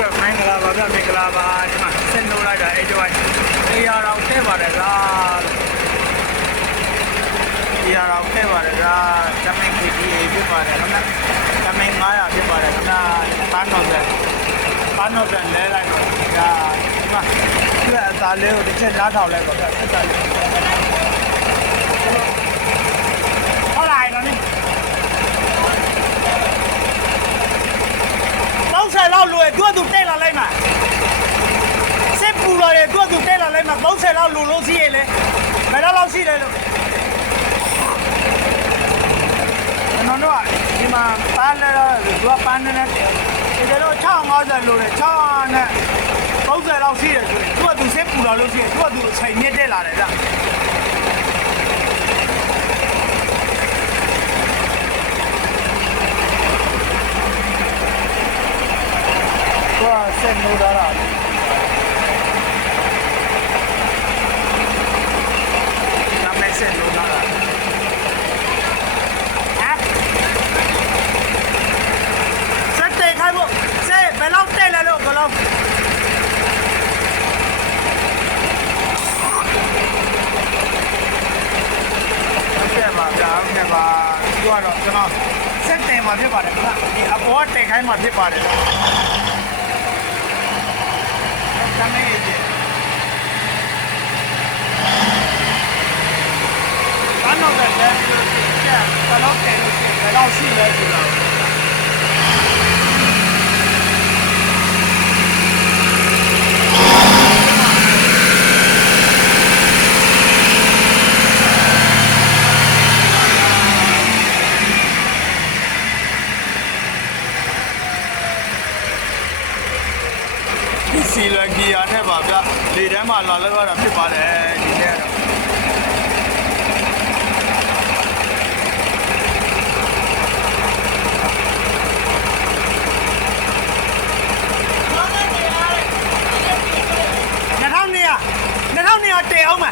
ကမင်္ဂလာပါဗျမင်္ဂလာပါဒီမှာဆင်းလို့လိုက်တာအဲ့ဒီဝိုင်းတရားတော်ထဲပါတယ်ဗျာတရားတော်ထဲပါတယ်ဗျာတမင်ကြီးဖြစ်ပါတယ်ခင်ဗျာတမင်900ဖြစ်ပါတယ်ခင်ဗျာဘာနော်ပြန်လဲလိုက်တော့ဒါဒီမှာသူ့အသားလေးကိုတစ်ချက်နားထောင်လိုက်ပါဗျာအသားလေးဟုတ်လားနော်နိ30လောက်လွယ်သူ့သူတက်လာလိုက်မှာစစ်ပူလာတယ်သူ့သူတက်လာလိုက်မှာ30လောက်လူလို့ရှိရလေဘယ်တော့ရှိလဲလို့နော်နော်ဒီမှာပန်းလဲတော့သူကပန်းနေတယ်ဒီလို650လို့လေ6နဲ့30လောက်ရှိတယ်ဆိုရင်သူ့သူစစ်ပူလာလို့ရှိရင်သူ့သူအချိန်မြင့်တက်လာတယ်ဗျ哇，真牛的了！咱们真牛的了。啊？这得开不？这别老带来了，哥老。这吧，这吧，多少？这个，这得嘛别把这个，你啊，我得开嘛别把这个。咱们也得，咱老在这就是这样，咱老带着去，带到去了知道。စီလကီယာနဲ့ပါဗျလေတန်းမှာလာလောက်ရတာဖြစ်ပါတယ်ဒီနေ့ကတော့2200တဲအောင်မှာ